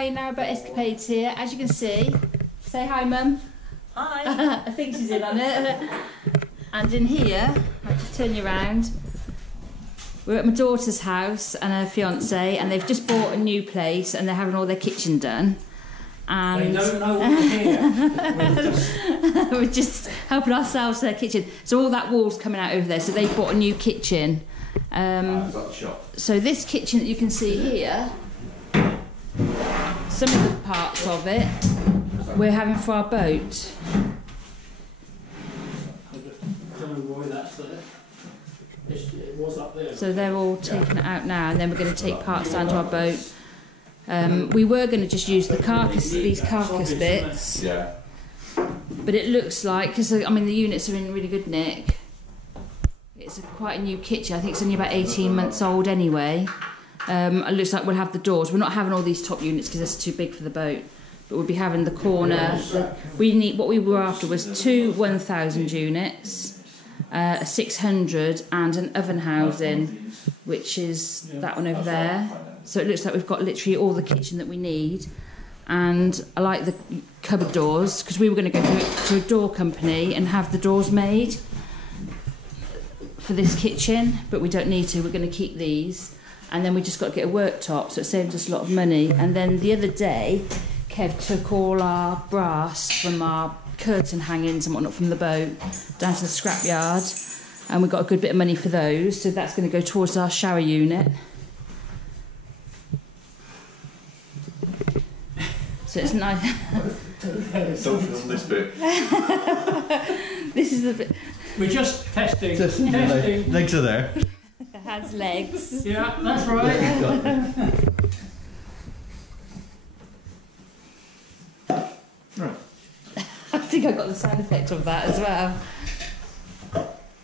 Hi, Narrowboat Escapades here. As you can see, say hi, Mum. Hi. I think she's in on it. And in here, I'll just turn you around. We're at my daughter's house and her fiance, and they've just bought a new place and they're having all their kitchen done. And they don't know we're here. we're just helping ourselves to their kitchen. So all that wall's coming out over there. So they've bought a new kitchen. So this kitchen that you can see here, some of the parts of it we're having for our boat. I don't know why that's there. It was up there. So they're all taken out now, and then we're going to take parts down to our boat. We were going to just use the carcass, these carcass bits, yeah. But it looks like, because I mean the units are in really good nick. It's quite a new kitchen. I think it's only about 18 months old anyway. It looks like we'll have the doors. We're not having all these top units because it's too big for the boat. But we'll be having the corner. What we were after was 2 1,000 units, a 600, and an oven housing, which is that one over there. So it looks like we've got literally all the kitchen that we need. And I like the cupboard doors because we were going to go to a door company and have the doors made for this kitchen, but we don't need to. We're going to keep these, and then we just got to get a worktop, so it saves us a lot of money. And then the other day Kev took all our brass from our curtain hangings and whatnot from the boat down to the scrapyard, and we got a good bit of money for those, so that's going to go towards our shower unit. So it's nice. Don't film this bit. This is the bit. We're just testing. Testing. Legs are there. It has legs. Yeah, that's right. Right. I think I got the sound effect of that as well.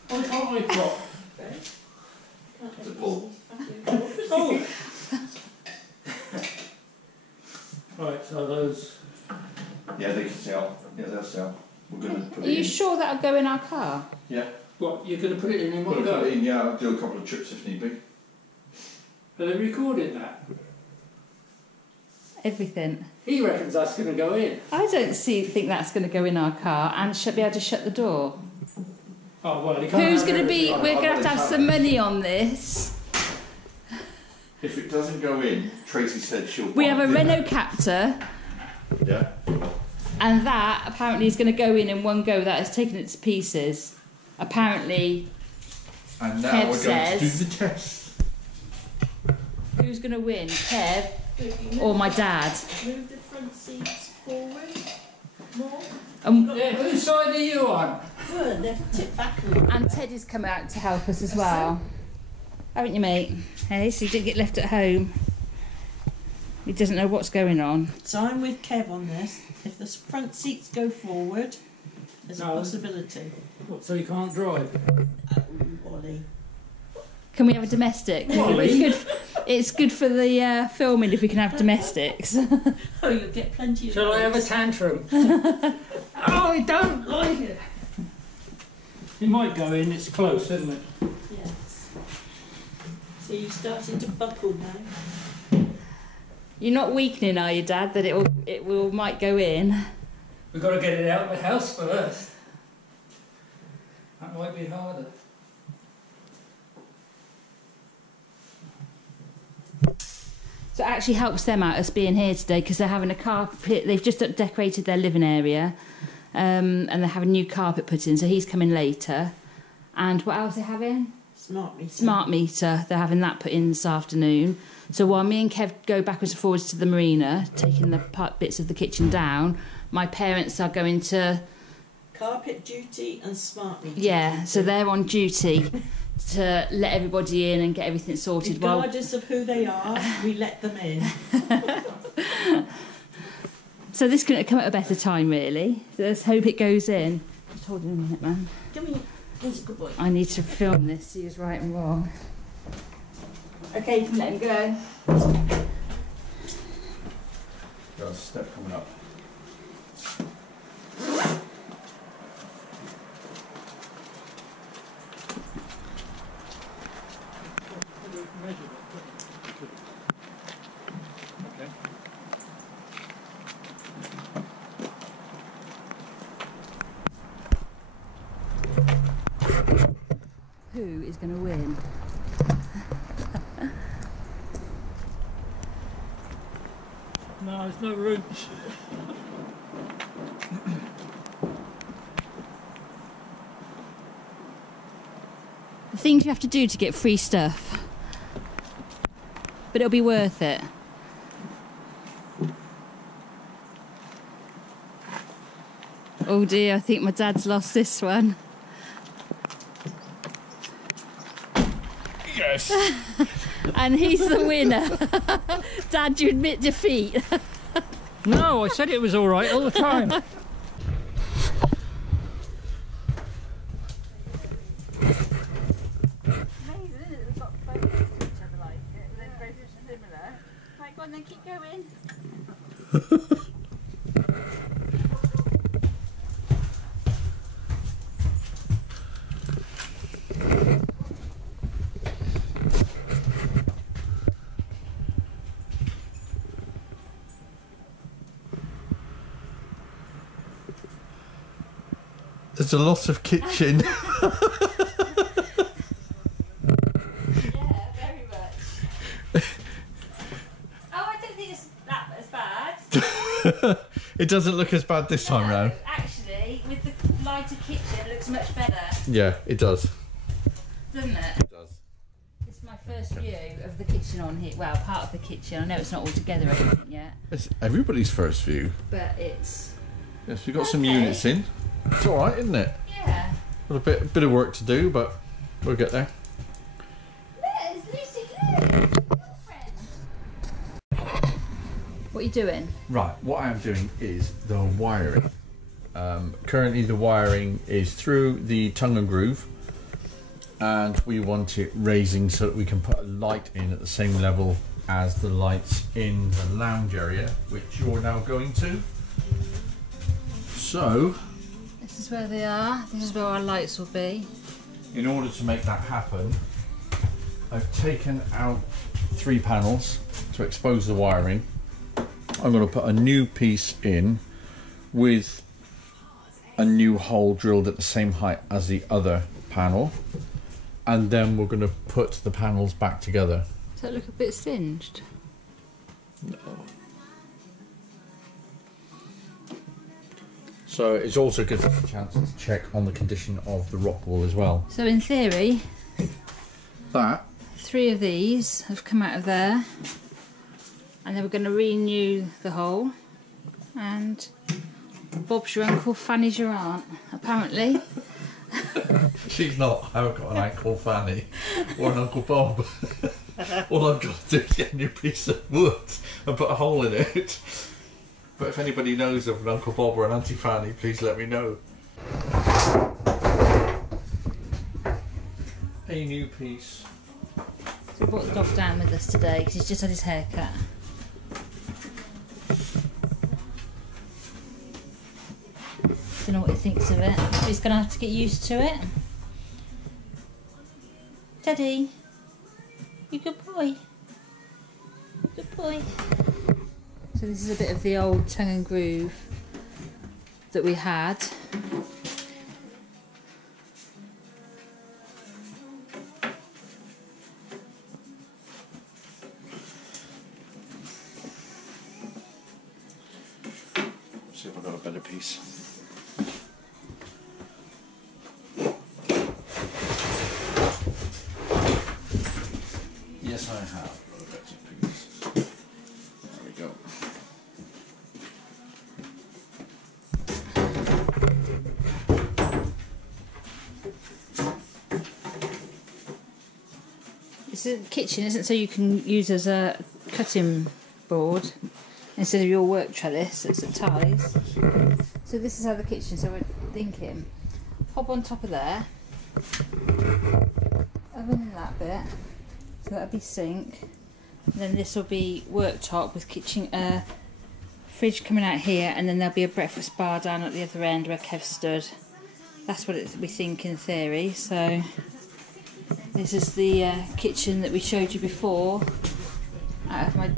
Why can't I drop? It's a pull. Oh. Right, so those. Yeah, they can sell. Yeah, they'll sell. We're going to put Are it you in. sure that'll go in our car? Yeah. What, you're going to put it in Put one go? it in, yeah, I'll do a couple of trips if need be. Are they recording that? Everything. He reckons that's going to go in. I don't think that's going to go in our car and should be able to shut the door. Oh, well, he can't. Who's have going to be? everything. We're going to have some money on this. If it doesn't go in, Tracy said she'll. We have a find it. Renault Captor, Yeah. and that apparently is going to go in one go. That has taken it to pieces. Apparently, And now Kev we're going to do says- the test. who's going to win, Kev or my dad? Move the front seats forward more. Yeah, whose side are you on? Good, they've tipped back a little. And Ted has come out to help us as well. Haven't you, mate? Hey, so you didn't get left at home. He doesn't know what's going on. So I'm with Kev on this. If the front seats go forward, there's a No. possibility. What, so you can't drive? Ollie. Can we have a domestic? Wally? It's good for the filming if we can have domestics. Oh, you'll get plenty of Shall I have a those. tantrum? Oh, I don't like it. It might go in, it's close, isn't it? Yes. So you're starting to buckle now. You're not weakening, are you, Dad? That it might go in. We've got to get it out of the house first. That might be harder. So it actually helps them out, us being here today, because they're having a carpet. They've just decorated their living area, and they're having new carpet put in. So he's coming later. And what else are they having? Smart meter. Smart meter. They're having that put in this afternoon. So while me and Kev go backwards and forwards to the marina, taking the bits of the kitchen down, my parents are going to. Carpet duty and smart meter. Yeah, so they're on duty to let everybody in and get everything sorted. Regardless of who they are, we let them in. So this couldn't have come at a better time, really. So let's hope it goes in. Just hold on a minute, man. Give me. Here's a good boy. I need to film this, see who's right and wrong. Okay, you can let him go. Got a step coming up. Who is going to win? No, there's no room. The things you have to do to get free stuff. But it'll be worth it. Oh dear, I think my dad's lost this one. Yes. And he's the winner. Dad, you admit defeat. No, I said it was all right all the time. Right, go on then, keep going. There's a lot of kitchen. Yeah, very much. Oh, I don't think it's that as bad. It doesn't look as bad this time round. Actually, with the lighter kitchen, it looks much better, Yeah, it does. doesn't it? It does. It's my first view of the kitchen on here. Well, part of the kitchen. I know it's not all together or anything yet, It's everybody's first view. but it's... Yes, we've got some Okay. units in. It's all right, isn't it? Yeah. Got a bit of work to do, but we'll get there. There's Lucy Claire, girlfriend. What are you doing? Right, what I am doing is the wiring. Currently the wiring is through the tongue and groove, and we want it raising so that we can put a light in at the same level as the lights in the lounge area, which you're now going to. So, This is where they are. This is where our lights will be. in order to make that happen, I've taken out 3 panels to expose the wiring. I'm going to put a new piece in with a new hole drilled at the same height as the other panel, and then we're going to put the panels back together. Does that look a bit singed? So it's also gives us a chance to check on the condition of the rock wall as well. So in theory, That 3 of these have come out of there, and then we're going to renew the hole, and Bob's your uncle, Fanny's your aunt, apparently. she's not. I haven't got an Uncle Fanny or an Uncle Bob. All I've got to do is get a new piece of wood and put a hole in it. But if anybody knows of an Uncle Bob or an Auntie Fanny, please let me know. A new piece. So we brought the dog down with us today because he's just had his hair cut. Don't know what he thinks of it. He's going to have to get used to it. Teddy, you good boy. Good boy. So this is a bit of the old tongue and groove that we had. See if I've got a better piece. Yes, I have got a better piece. There we go. This kitchen isn't so you can use as a cutting board instead of your work trellis. It's at ties. So this is how the kitchen. So we're thinking, hop on top of there, oven in that bit. So that'll be sink. And then this will be worktop with kitchen, fridge coming out here, and then there'll be a breakfast bar down at the other end where Kev stood. That's what we think in theory. So this is the kitchen that we showed you before out of my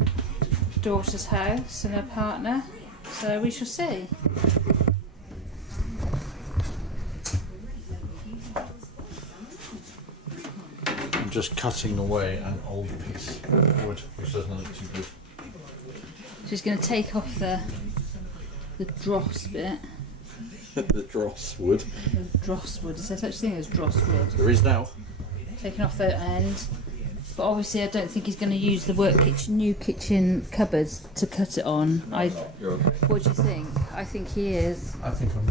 daughter's house and her partner. So we shall see. I'm just cutting away an old piece of wood, which doesn't look too good. Just going to take off the dross bit. The dross wood. The dross wood. Is there such a thing as dross wood? There is now. Taking off the end. But obviously I don't think he's going to use the new kitchen cupboards to cut it on. You're okay. What do you think? I think he is. I think I'm...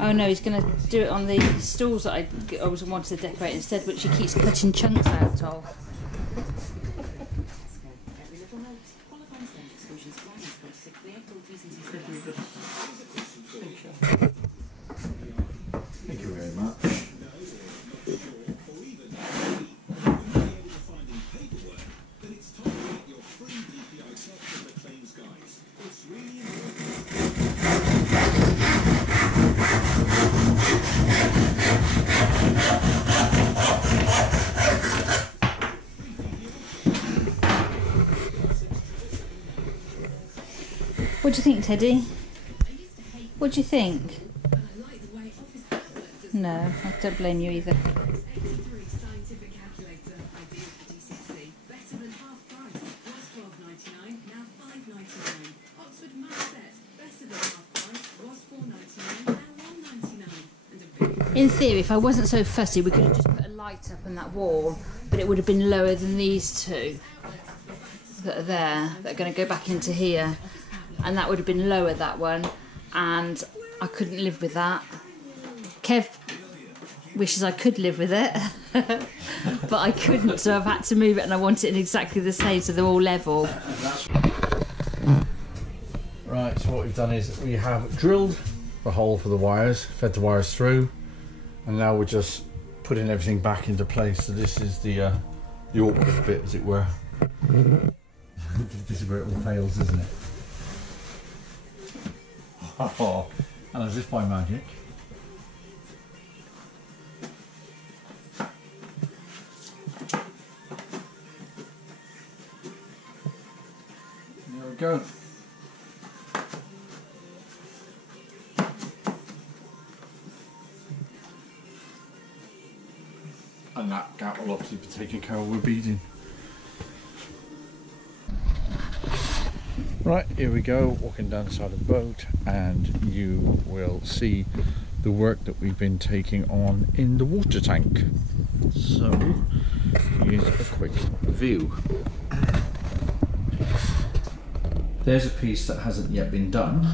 Oh no, he's going to do it on the stools that I always wanted to decorate instead, which he keeps cutting chunks out of. Thank you very much. What do you think, Teddy? What do you think? No, I don't blame you either. In theory, if I wasn't so fussy, we could have just put a light up on that wall, but it would have been lower than these two that are there, that are going to go back into here. And that would have been lower, that one, and I couldn't live with that. Kev wishes I could live with it, but I couldn't, so I've had to move it, and I want it in exactly the same, so they're all level. Right, so what we've done is we have drilled the hole for the wires, fed the wires through, and now we're just putting everything back into place. So this is the awkward bit, as it were. This is where it all fails, isn't it? Oh, and as if by magic, there we go. And that gap will obviously be taken care of with beading. Right, here we go, walking down the side of the boat, and you will see the work that we've been taking on in the water tank. So, here's a quick view. There's a piece that hasn't yet been done.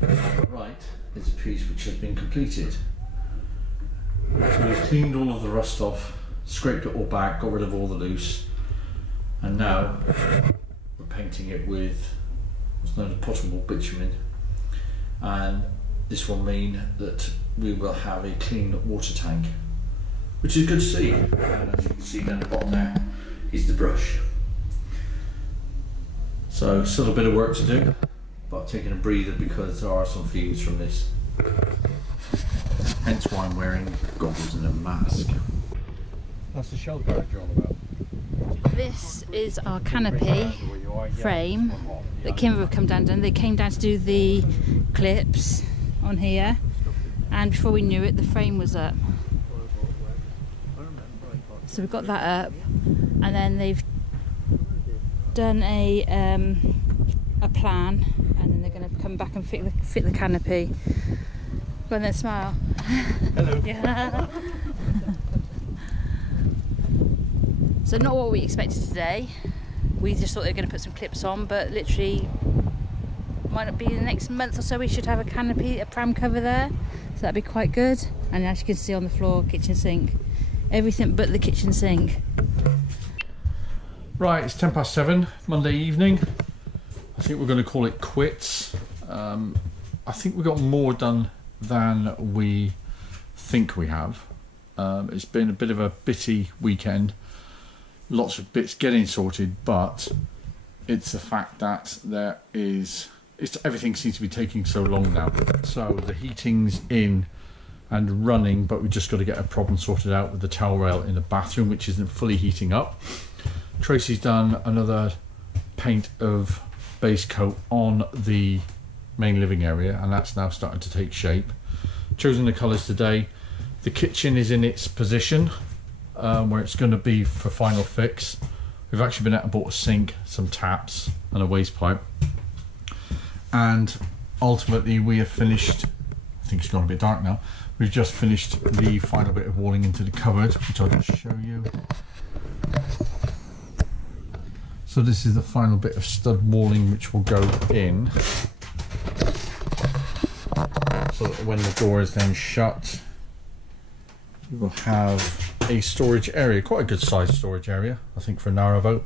On the right is a piece which has been completed. So we've cleaned all of the rust off, scraped it all back, got rid of all the loose, and now we're painting it with what's known as potable bitumen, and this will mean that we will have a clean water tank, which is good to see. And as you can see down the bottom there is the brush. So still a bit of work to do, but taking a breather because there are some fumes from this. Hence why I'm wearing goggles and a mask. That's the shell garage you're on about. This is our canopy frame that Kimber have come down and they came down to do the clips on here, and before we knew it the frame was up. So we've got that up, and then they've done a plan, and then they're going to come back and fit the canopy. Go on then, smile. Hello. Yeah. So not what we expected today. We just thought they were going to put some clips on, but literally might not be the next month or so we should have a canopy, a pram cover there. So that'd be quite good. And as you can see on the floor, kitchen sink. Everything but the kitchen sink. Right, it's 7:10, Monday evening. I think we're going to call it quits. I think we got more done than we think we have. It's been a bit of a bitty weekend. Lots of bits getting sorted, but it's the fact that everything seems to be taking so long now. So the heating's in and running, but we've just got to get a problem sorted out with the towel rail in the bathroom, which isn't fully heating up. Tracy's done another paint of base coat on the main living area, and that's now starting to take shape. Chosen the colours today. The kitchen is in its position where it's going to be for final fix. We've actually been out and bought a sink, some taps and a waste pipe, and ultimately we have finished. I think it's gone a bit dark now. We've just finished the final bit of walling into the cupboard, which I'll just show you. So this is the final bit of stud walling which will go in, so that when the door is then shut, you will have a storage area, quite a good sized storage area, I think, for a narrowboat.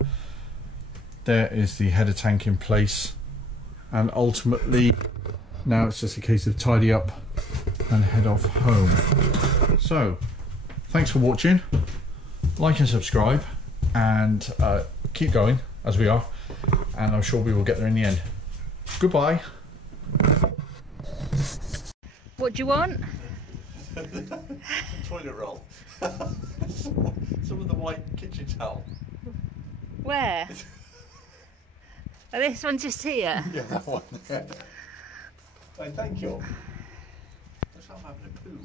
There is the header tank in place, and ultimately now it's just a case of tidy up and head off home. So thanks for watching, like and subscribe, and keep going as we are, and I'm sure we will get there in the end. Goodbye. What do you want? Toilet roll. Some of the white kitchen towel. Where? Oh, this one just here? Yeah, that one there. Hey, thank you. That's how I'm having a poo.